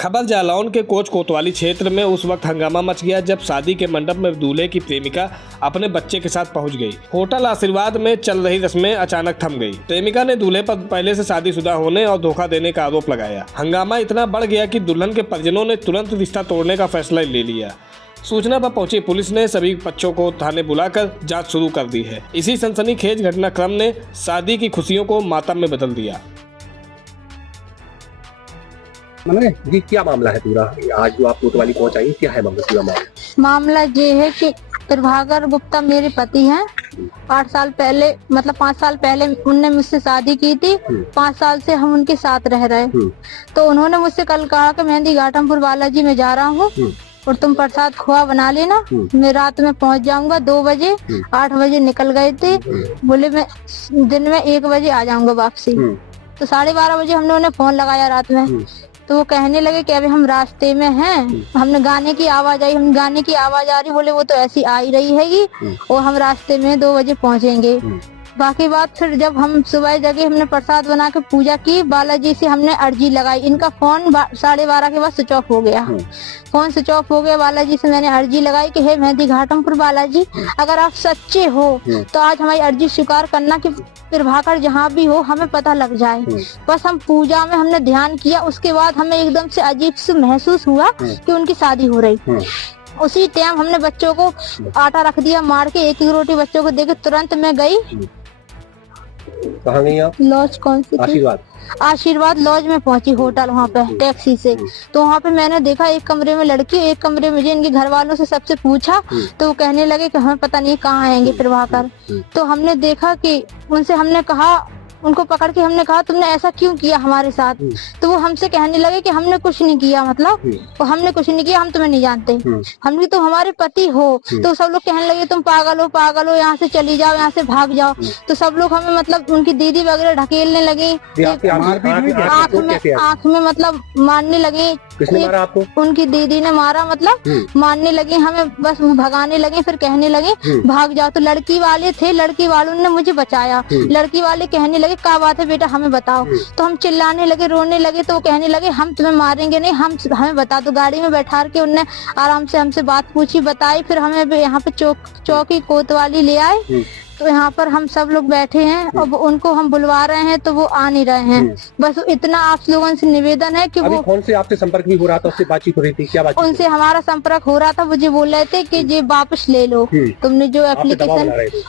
खबर जालौन के कोच कोतवाली क्षेत्र में उस वक्त हंगामा मच गया जब शादी के मंडप में दूल्हे की प्रेमिका अपने बच्चे के साथ पहुंच गई। होटल आशीर्वाद में चल रही रस्में अचानक थम गई। प्रेमिका ने दूल्हे पर पहले से शादीशुदा होने और धोखा देने का आरोप लगाया। हंगामा इतना बढ़ गया कि दुल्हन के परिजनों ने तुरंत रिश्ता तोड़ने का फैसला ले लिया। सूचना पर पहुंची पुलिस ने सभी बच्चों को थाने बुलाकर जांच शुरू कर दी है। इसी सनसनीखेज घटनाक्रम ने शादी की खुशियों को मातम में बदल दिया। जी क्या मामला है पूरा? आज जो आप कोतवाली पहुंचाई, क्या है मामला? मामला ये है कि प्रभाकर गुप्ता मेरे पति हैं। 8 साल पहले मतलब 5 साल पहले उनने मुझसे शादी की थी। 5 साल से हम उनके साथ रह रहे। तो उन्होंने मुझसे कल कहा कि मेहंदी घाटमपुर बालाजी में जा रहा हूँ और तुम प्रसाद खोआ बना लेना। मैं रात में पहुँच जाऊंगा 2 बजे। 8 बजे निकल गए थे, बोले मैं दिन में 1 बजे आ जाऊंगा वापसी। तो 12:30 बजे हमने उन्हें फोन लगाया रात में, तो वो कहने लगे कि अभी हम रास्ते में हैं। हमने गाने की आवाज आई, हम गाने की आवाज आ रही, बोले वो तो ऐसी आ ही रही हैगी और हम रास्ते में 2 बजे पहुंचेंगे। बाकी बात फिर जब हम सुबह जगह हमने प्रसाद बना के पूजा की, बालाजी से हमने अर्जी लगाई। इनका फोन 12:30 के बाद स्विच ऑफ हो गया। फोन स्विच ऑफ हो गया। बालाजी से मैंने अर्जी लगाई कि हे मेहंदी घाटमपुर बालाजी, अगर आप सच्चे हो तो आज हमारी अर्जी स्वीकार करना कि प्रभाकर जहाँ भी हो हमें पता लग जाए। बस हम पूजा में हमने ध्यान किया, उसके बाद हमें एकदम से अजीब से महसूस हुआ कि उनकी शादी हो रही। उसी टाइम हमने बच्चों को आटा रख दिया मार के, एक रोटी बच्चों को देके तुरंत मैं गई। कहाँ गई आप? लॉज कौन सी थी? आशीर्वाद लॉज में पहुंची, होटल वहाँ पे टैक्सी से। तो वहाँ पे मैंने देखा एक कमरे में लड़की, एक कमरे में इनके घर वालों से सबसे पूछा तो वो कहने लगे कि हमें पता नहीं कहाँ आएंगे प्रभाकर। तो हमने देखा कि उनसे हमने कहा, उनको पकड़ के हमने कहा तुमने ऐसा क्यों किया हमारे साथ? तो वो हमसे कहने लगे कि हमने कुछ नहीं किया, मतलब हमने कुछ नहीं किया, हम तुम्हें नहीं जानते। हमने तो हमारे पति हो। तो सब लोग कहने लगे तुम पागल हो, यहाँ से चली जाओ, यहाँ से भाग जाओ। तो सब लोग हमें मतलब उनकी दीदी वगैरह ढकेलने लगे, आँख में मतलब मारने लगे। किसने मारा आपको? उनकी दीदी ने मारा, मतलब मारने लगे हमें, बस भगाने लगे। फिर कहने लगे भाग जाओ। तो लड़की वाले थे, लड़की वालों ने मुझे बचाया। लड़की वाले कहने लगे क्या बात है बेटा हमें बताओ। तो हम चिल्लाने लगे, रोने लगे। तो वो कहने लगे हम तुम्हें मारेंगे नहीं, हमें बता दो। गाड़ी में बैठा के उनने आराम से हमसे बात पूछी, बताई। फिर हमें यहाँ पे चौकी कोतवाली ले आए। तो यहाँ पर हम सब लोग बैठे हैं और उनको हम बुलवा रहे हैं तो वो आ नहीं रहे हैं। बस इतना आप लोगों से निवेदन है कि वो कौन से आपसे संपर्क भी हो रहा था, उससे बातचीत हो रही थी? क्या बात? उनसे हमारा संपर्क हो रहा था। मुझे बोल रहे थे कि ये वापस ले लो, तुमने जो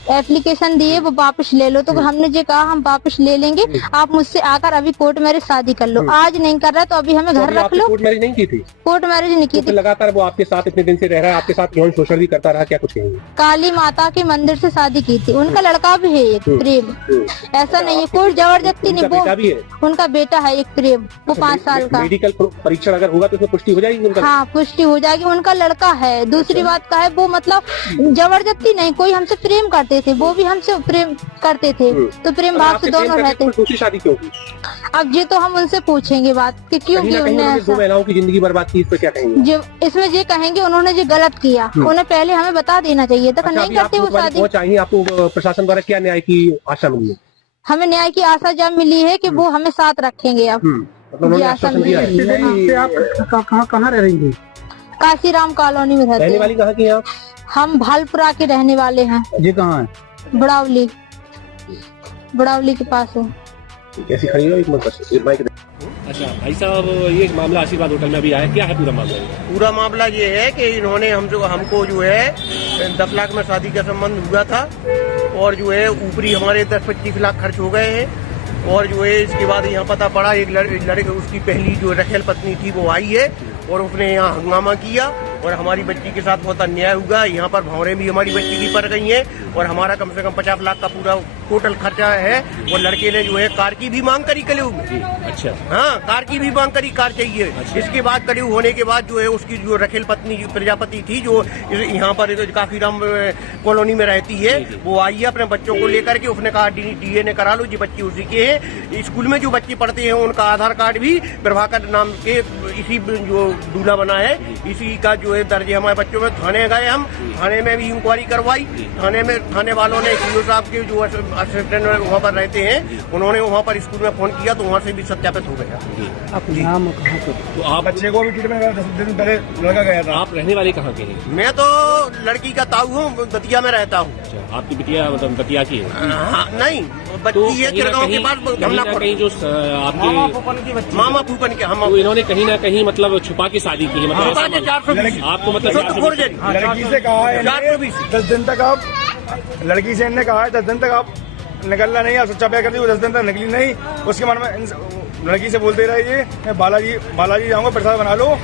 एप्लीकेशन दी है वो वापस ले लो। तो हमने जो कहा हम वापस ले लेंगे, आप मुझसे आकर अभी कोर्ट मैरिज शादी कर लो। आज नहीं कर रहा तो अभी हमें घर रख लो। कोर्ट मैरिज नहीं की थी? कोर्ट मैरिज नहीं की थी। लगातार वो आपके साथ इतने दिन से रह रहा है, आपके साथ यौन शोषण भी करता रहा, क्या कुछ कहेंगे? काली माता के मंदिर से शादी की थी। उनका लड़का भी है एक प्रेम, ऐसा नहीं है कोई जबरदस्ती नहीं। वो उनका बेटा है एक प्रेम, वो 5 साल का। मेडिकल परीक्षण अगर होगा तो उसमें पुष्टि हो जाएगी उनका? हाँ पुष्टि हो जाएगी। उनका लड़का है। दूसरी बात का है वो मतलब जबरदस्ती नहीं, कोई हमसे प्रेम करते थे, वो भी हमसे प्रेम करते थे। तो प्रेम भाव से दोनों रहते। दूसरी शादी क्यों की? अब ये तो हम उनसे पूछेंगे बात कि क्यों की उन्होंने 2 महिलाओं की जिंदगी बर्बाद की, इस पर क्या कहेंगे? इसमें ये कहेंगे उन्होंने जो गलत किया उन्हें पहले हमें बता देना चाहिए था। नहीं करते वो शादी। चाहिए आपको प्रशासन द्वारा क्या न्याय की आशा मिली है? हमें न्याय की आशा जब मिली है कि वो हमें साथ रखेंगे। अब आप कहाँ रह रही हैं? काशीराम कॉलोनी में रहते हैं। वाली कहाँ की आप? हम भालपुरा के रहने वाले हैं। ये कहाँ है? बड़ावली के पास है। कैसी खड़ी हो? एक मिनट। अच्छा भाई साहब, ये मामला आशीर्वाद होटल में अभी आया, क्या है पूरा मामला? पूरा मामला ये है कि इन्होंने हमको जो है 10 लाख में शादी का संबंध हुआ था और जो है ऊपरी हमारे 10-25 लाख खर्च हो गए हैं। और जो है इसके बाद यहाँ पता पड़ा एक लड़के उसकी पहली जो रखेल पत्नी थी वो आई है और उसने यहाँ हंगामा किया और हमारी बच्ची के साथ बहुत अन्याय हुआ। यहाँ पर भौरें भी हमारी बच्ची की पड़ गई हैं और हमारा कम से कम 50 लाख का पूरा टोटल खर्चा है। और लड़के ने जो है कार की भी मांग करी कलेऊ में। अच्छा हाँ, कार की भी मांग करी, कार चाहिए। अच्छा। इसके बाद कलेऊ होने के बाद जो है उसकी जो रखेल पत्नी प्रजापति थी जो यहाँ पर काफीराम कॉलोनी में रहती है, वो आई है अपने बच्चों को लेकर के। उसने कहा DNA करा लो, ये बच्चे उसी के हैं। स्कूल में जो बच्चे पढ़ते हैं उनका आधार कार्ड भी प्रभाकर नाम के इसी जो दूल्हा बना है इसी का जो जो है दर्ज है हमारे बच्चों में। थाने गए हम, थाने में भी इंक्वायरी करवाई। थाने वालों ने सीओ साहब के जो असिस्टेंट वहाँ पर रहते हैं, उन्होंने वहाँ पर स्कूल में फोन किया तो वहाँ से भी सत्यापित हो गया। तो आप बच्चे को भी ट्रीटमेंट करा, 10 दिन पहले लड़का गया था। आप रहने वाले कहाँ के हैं? मैं तो लड़की का ताऊ हूँ, दतिया में रहता हूँ। अच्छा, आपकी बिटिया मतलब दतिया की है? हाँ, नहीं, बच्ची ये कहीं ना चिरगांव के कहीं- पास कहीं ना गमलापुर। कहीं जो आपके मामा फूफन के हम तो इन्होंने कहीं ना कहीं मतलब छुपा के शादी की है, मतलब ऐसा मालूम- 420 आपको मतलब 420 लड़की से कहा है 420 10 दिन तक आप, लड़की से इन्होंने कहा है 10 दिन तक आप निकलना नहीं, आप सच्चा प्यार कर दी, वो 10 दिन तक निकली नहीं। उसके मन में लड़की से बोलते रहिए मैं बालाजी जाऊंगा, प्रसाद बना लो।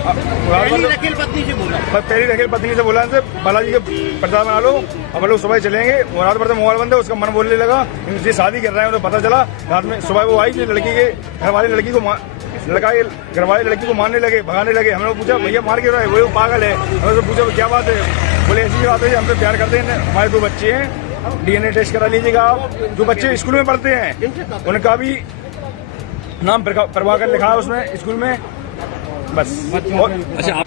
पहली रखील पत्नी से बोला, पहली रखेल पत्नी से बोला से बालाजी के प्रसाद बना लो, अब लोग सुबह चलेंगे। वो रात भर से मोबाइल बंद है, उसका मन बोलने लगा इनसे शादी कर रहे हैं, तो पता चला रात में। सुबह वो आई, लड़की के घर वाले लड़की को लड़का के घर वाले लड़की को मारने लगे, भगाने लगे। हमने पूछा भैया मार क्यों रहा है, वो पागल है। हमने उससे पूछा क्या बात है, बोले ऐसी बात है हमसे प्यार करते हैं, हमारे 2 बच्चे हैं, DNA टेस्ट करा लीजिएगा आप। जो बच्चे स्कूल में पढ़ते हैं उनका भी नाम प्रभाकर लिखा है उसमें स्कूल में, बस। अच्छा आप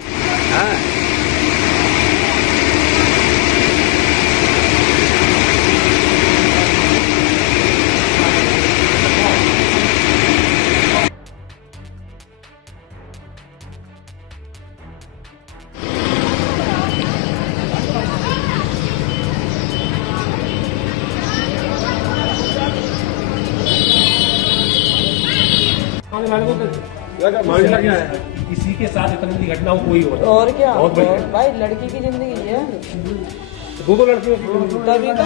किसी के साथ इतनी बड़ी घटना कोई हो और क्या, बहुत बड़ी भाई लड़की की जिंदगी है। दो लड़कियों की तभी तो